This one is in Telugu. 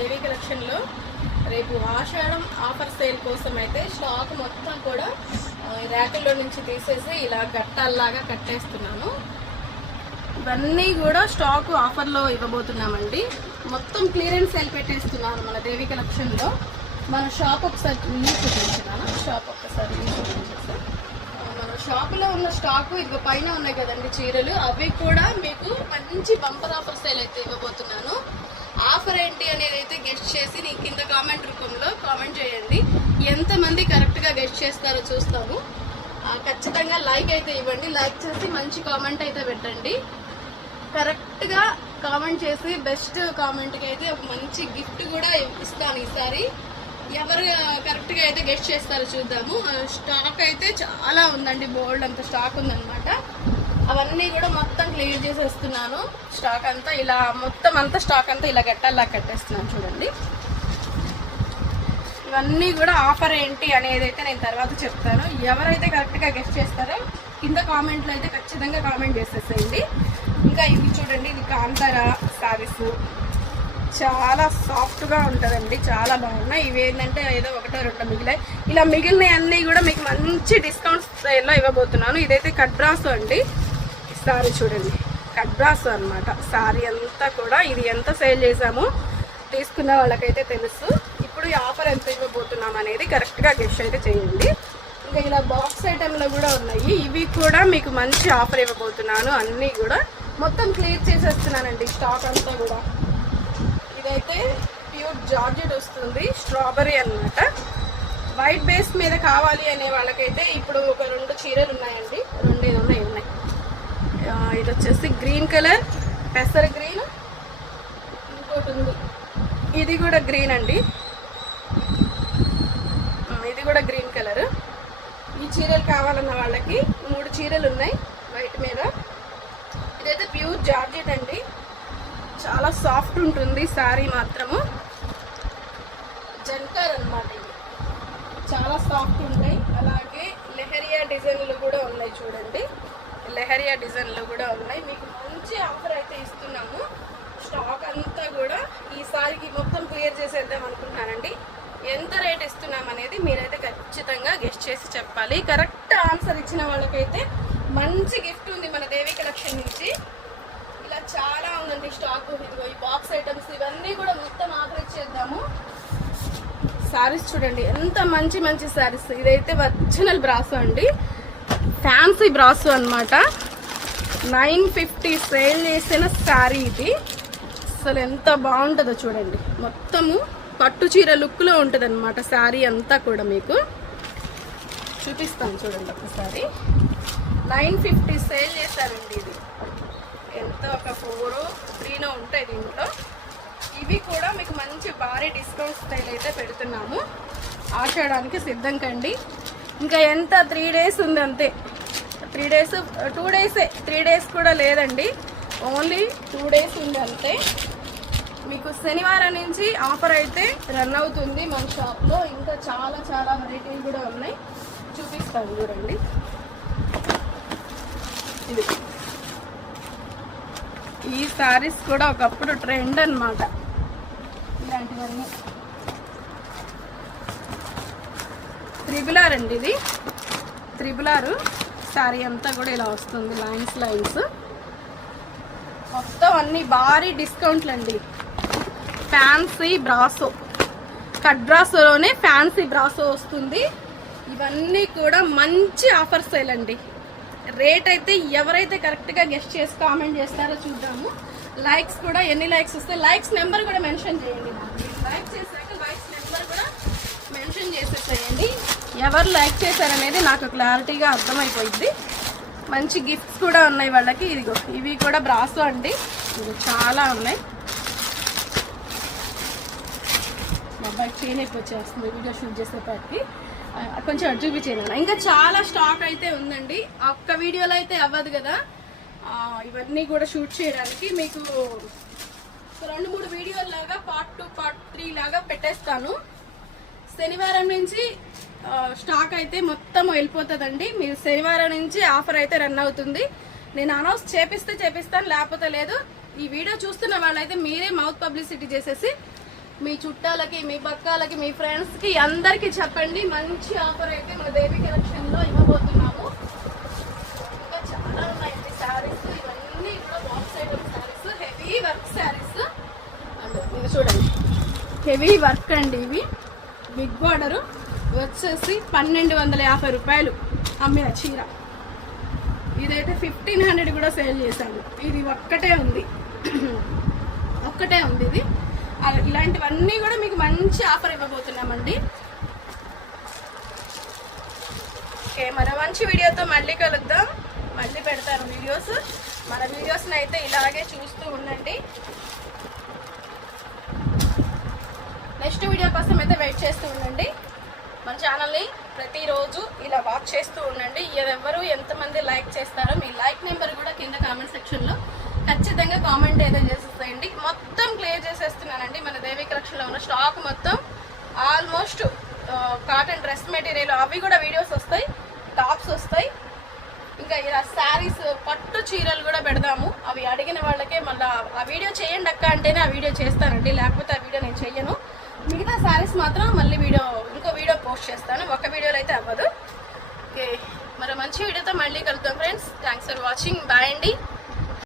దేవి కలెక్షన్లో రేపు ఆషాడమ్ ఆఫర్ సేల్ కోసం అయితే స్టాక్ మొత్తం కూడా ర్యాకుల్లో నుంచి తీసేసి ఇలా గట్టాల్లాగా కట్టేస్తున్నాను. ఇవన్నీ కూడా స్టాక్ ఆఫర్లో ఇవ్వబోతున్నామండి. మొత్తం క్లియరెన్స్ సేల్ పెట్టేస్తున్నాను మన దేవి కలెక్షన్లో మన షాప్ ఒకసారి ఇల్లు చూపించున్నాను షాప్ ఒకసారి చూపించేసి మన షాపులో ఉన్న స్టాక్ ఇదిగో పైన ఉన్నాయి కదండి చీరలు. అవి కూడా మీకు మంచి బంపర్ ఆఫర్ సేల్ అయితే ఇవ్వబోతున్నాను. ఆఫర్ ఏంటి అనేది అయితే గెస్ట్ చేసి నీ కింద కామెంట్ రూపంలో కామెంట్ చేయండి. ఎంతమంది కరెక్ట్గా గెస్ట్ చేస్తారో చూస్తాము. ఖచ్చితంగా లైక్ అయితే ఇవ్వండి. లైక్ చేసి మంచి కామెంట్ అయితే పెట్టండి. కరెక్ట్గా కామెంట్ చేసి బెస్ట్ కామెంట్కి అయితే ఒక మంచి గిఫ్ట్ కూడా ఇస్తాను ఈసారి. ఎవరు కరెక్ట్గా అయితే గెస్ట్ చేస్తారో చూద్దాము. స్టాక్ అయితే చాలా ఉందండి. బోల్డ్ అంత స్టాక్ ఉందన్నమాట. అవన్నీ కూడా మొత్తం క్లియర్ చేసేస్తున్నాను. స్టాక్ అంతా ఇలా మొత్తం అంతా స్టాక్ అంతా ఇలా గట్టల్లా కట్టేస్తున్నాను చూడండి. ఇవన్నీ కూడా ఆఫర్ ఏంటి అనేది అయితే నేను తర్వాత చెప్తాను. ఎవరైతే కరెక్ట్గా గెస్ట్ చేస్తారో కింద కామెంట్లో అయితే ఖచ్చితంగా కామెంట్ చేసేసేయండి. ఇంకా ఇవి చూడండి ఇది కాంతారా సారీస్ చాలా సాఫ్ట్గా ఉంటుందండి చాలా బాగున్నాయి. ఇవి ఏంటంటే ఏదో ఒకటో రెండో మిగిలాయి. ఇలా మిగిలినవి అన్నీ కూడా మీకు మంచి డిస్కౌంట్ స్టైల్లో ఇవ్వబోతున్నాను. ఇదైతే కట్ అండి. సారీ చూడండి. కట్ బ్రాస్ అనమాట సారీ అంతా కూడా ఇది ఎంత సేల్ చేసామో తీసుకున్న వాళ్ళకైతే తెలుసు. ఇప్పుడు ఈ ఆఫర్ ఎంత ఇవ్వబోతున్నాం అనేది కరెక్ట్గా గెస్ట్ అయితే చేయండి. ఇంకా ఇలా బాక్స్ ఐటెంలో కూడా ఉన్నాయి. ఇవి కూడా మీకు మంచి ఆఫర్ ఇవ్వబోతున్నాను. అన్నీ కూడా మొత్తం క్లియర్ చేసేస్తున్నానండి స్టాక్ అంతా కూడా. ఇదైతే ప్యూర్ జార్జెట్ వస్తుంది. స్ట్రాబెరీ అన్నమాట. వైట్ బేస్ మీద కావాలి అనే వాళ్ళకైతే ఇప్పుడు ఒక రెండు చీరలు ఉన్నాయి రెండు ఏదో ఉన్నాయి ఉన్నాయి ఆ, ఇది వచ్చేసి గ్రీన్ కలర్ పెసర గ్రీన్ ఇంకోటి ఉంది. ఇది కూడా గ్రీన్ అండి. ఇది కూడా గ్రీన్ కలర్. ఈ చీరలు కావాలన్న వాళ్ళకి మూడు చీరలు ఉన్నాయి వైట్ మీద. ఇదైతే ప్యూర్ జార్జెట్ అండి. చాలా సాఫ్ట్ ఉంటుంది శారీ మాత్రము. జంకర్ అనమాట ఇది. చాలా సాఫ్ట్ ఉంటాయి. అలాగే లెహరియా డిజైన్లు కూడా ఉన్నాయి చూడండి. లెహరియా డిజైన్లో కూడా ఉన్నాయి. మీకు మంచి ఆఫర్ అయితే ఇస్తున్నాము. స్టాక్ అంతా కూడా ఈ సారీకి మొత్తం క్లియర్ చేసేద్దాం అనుకుంటున్నానండి. ఎంత రేట్ ఇస్తున్నాం అనేది మీరైతే ఖచ్చితంగా గెస్ట్ చేసి చెప్పాలి. కరెక్ట్ ఆన్సర్ ఇచ్చిన వాళ్ళకైతే మంచి గిఫ్ట్ ఉంది మన దేవి కలెక్షన్ నుంచి. ఇలా చాలా ఉందండి స్టాక్ ఇదిగో ఈ బాక్స్ ఐటమ్స్ ఇవన్నీ కూడా మొత్తం ఆఫర్ ఇచ్చేద్దాము. శారీస్ చూడండి ఎంత మంచి మంచి శారీస్ ఇదైతే ఒరిజినల్ బ్రాసో అండి. ఫ్యాన్సీ బ్రాసో అనమాట నైన్ ఫిఫ్టీ సేల్ చేసిన శారీ ఇది. అసలు ఎంత బాగుంటుందో చూడండి. మొత్తము పట్టు చీర లుక్లో ఉంటుంది అనమాట శారీ అంతా కూడా మీకు. చూపిస్తాను చూడండి ఒకసారి నైన్ ఫిఫ్టీ సేల్ చేశారండి ఇది. ఎంత ఒక ఫోర్ త్రీనో ఉంటాయి దీంట్లో. ఇవి కూడా మీకు మంచి భారీ డిస్కౌంట్ స్టైల్ అయితే పెడుతున్నాము. ఆషాడానికి సిద్ధం కండి. ఇంకా ఎంత త్రీ డేస్ ఉంది అంతే. త్రీ డేస్ టూ డేసే త్రీ డేస్ కూడా లేదండి. ఓన్లీ టూ డేస్ ఉంది అంతే. మీకు శనివారం నుంచి ఆఫర్ అయితే రన్ అవుతుంది మన షాప్లో. ఇంకా చాలా చాలా వెరైటీలు కూడా ఉన్నాయి. చూపిస్తాను చూడండి. ఇది. ఈ శారీస్ కూడా ఒకప్పుడు ట్రెండ్ అన్నమాట. ఇలాంటివన్నీ. త్రిబులార్ అండి ఇది. త్రిబులారు. శారీ అంతా కూడా ఇలా వస్తుంది లైన్స్ లైన్స్ మొత్తం అన్ని భారీ డిస్కౌంట్లు అండి ఫ్యాన్సీ బ్రాసో. కట్ బ్రాసోలోనే ఫ్యాన్సీ బ్రాసో వస్తుంది. ఇవన్నీ కూడా మంచి ఆఫర్ సేల్ అండి రేట్ అయితే ఎవరైతే కరెక్ట్గా గెస్ట్ చేసి కామెంట్ చేస్తారో చూద్దాము. లైక్స్ కూడా ఎన్ని లైక్స్ వస్తే లైక్స్ నెంబర్ కూడా మెన్షన్ చేయండి. లైక్ చేశాక లైక్స్ నెంబర్ కూడా మెన్షన్ చేసేసేయండి. ఎవరు లైక్ చేశారనేది నాకు క్లారిటీగా అర్థమైపోయింది. మంచి గిఫ్ట్స్ కూడా ఉన్నాయి వాళ్ళకి. ఇదిగో ఇవి కూడా బ్రాసో అండి. ఇది చాలా ఉన్నాయి. మా అబ్బాయి చేయలేక వచ్చేస్తుంది. వీడియో షూట్ చేసేపాటికి ఆ, కొంచెం అటు చూపించేనా ఇంకా చాలా స్టాక్ అయితే ఉందండి. ఒక్క వీడియోలో అయితే అవ్వదు కదా. ఇవన్నీ కూడా షూట్ చేయడానికి మీకు రెండు మూడు వీడియోలాగా పార్ట్ టూ పార్ట్ త్రీ లాగా పెట్టేస్తాను. శనివారం నుంచి స్టాక్ అయితే మొత్తం వెళ్ళిపోతుందండి. మీరు శనివారం నుంచి ఆఫర్ అయితే రన్ అవుతుంది. నేను అనౌన్స్ చేపిస్తే చేపిస్తాను లేకపోతే లేదు. ఈ వీడియో చూస్తున్న వాళ్ళైతే మీరే మౌత్ పబ్లిసిటీ చేసేసి మీ చుట్టాలకి మీ పక్కాలకి మీ ఫ్రెండ్స్కి అందరికీ చెప్పండి. మంచి ఆఫర్ అయితే మన దేవి కలెక్షన్లో ఇవ్వబోతున్నాము. ఇంకా చాలా ఉన్నాయండి శారీస్. ఇవన్నీ కూడా box item saris heavy work saris. And చూడండి. హెవీ వర్క్ అండి ఇవి. Big border. వచ్చేసి పన్నెండు వందల యాభై రూపాయలు అమ్మిన చీర. ఇదైతే ఫిఫ్టీన్ హండ్రెడ్ కూడా సేల్ చేశాను ఇది ఒక్కటే ఉంది. ఒక్కటే ఉంది ఇది. అలా- ఇలాంటివన్నీ కూడా మీకు మంచి ఆఫర్ ఇవ్వబోతున్నామండి. ఓకే మన మంచి వీడియోతో మళ్ళీ కలుద్దాం. మళ్ళీ పెడతారు వీడియోస్. మన వీడియోస్ని అయితే ఇలాగే చూస్తూ ఉండండి. నెక్స్ట్ వీడియో కోసం అయితే వెయిట్ చేస్తూ ఉండండి. ఛానల్ని ప్రతిరోజు ఇలా వాచ్ చేస్తూ ఉండండి. ఎవరు ఎంతమంది లైక్ చేస్తారో మీ లైక్ నెంబర్ కూడా కింద కామెంట్ సెక్షన్లో ఖచ్చితంగా కామెంట్ అయితే చేసేసేయండి. మొత్తం క్లియర్ చేసేస్తున్నానండి. మన దేవి కలెక్షన్లో ఉన్న స్టాక్ మొత్తం ఆల్మోస్ట్ కాటన్ డ్రెస్ మెటీరియల్ అవి కూడా వీడియోస్ వస్తాయి టాప్స్ వస్తాయి. ఇంకా ఇలా శారీస్ పట్టు చీరలు కూడా పెడదాము. అవి అడిగిన వాళ్ళకే మళ్ళీ ఆ వీడియో చేయండి అక్క అంటేనే ఆ వీడియో చేస్తానండి. లేకపోతే ఆ వీడియో నేను చెయ్యను. మిగతా శారీస్ మాత్రం మళ్ళీ వీడియో ఇంకో వీడియో పోస్ట్ చేస్తాను. ఒక వీడియోలో అయితే అవ్వదు. ఓకే మరి మంచి వీడియోతో మళ్ళీ కలుద్దాం friends. Thanks for watching bye అండి.